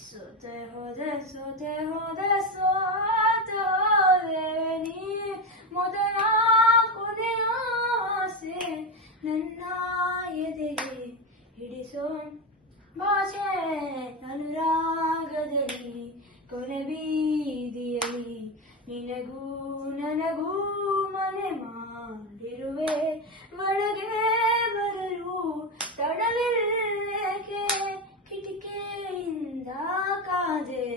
ಸೋತೆ ಹೋದೆ ನೀ ಮೊದಲ ಕೊನೆಯ ಆಸೆ ನನ್ನ ಎದೆಗೆ ಹಿಡಿಸೋ ಭಾಷೆ ಅನುರಾಗದಲ್ಲಿ ಕೊನೆ ಬೀದಿಯಲ್ಲಿ ನಿನಗೂ ನನಗೂ ಮನೆ ಮಾಡಿರುವೆ ಒಳಗೆ ಬರಲು ತಡವಿಲ್ಲೇಕೆ ಕಿಟಿಕಿಯಿಂದ ಕಾದೆ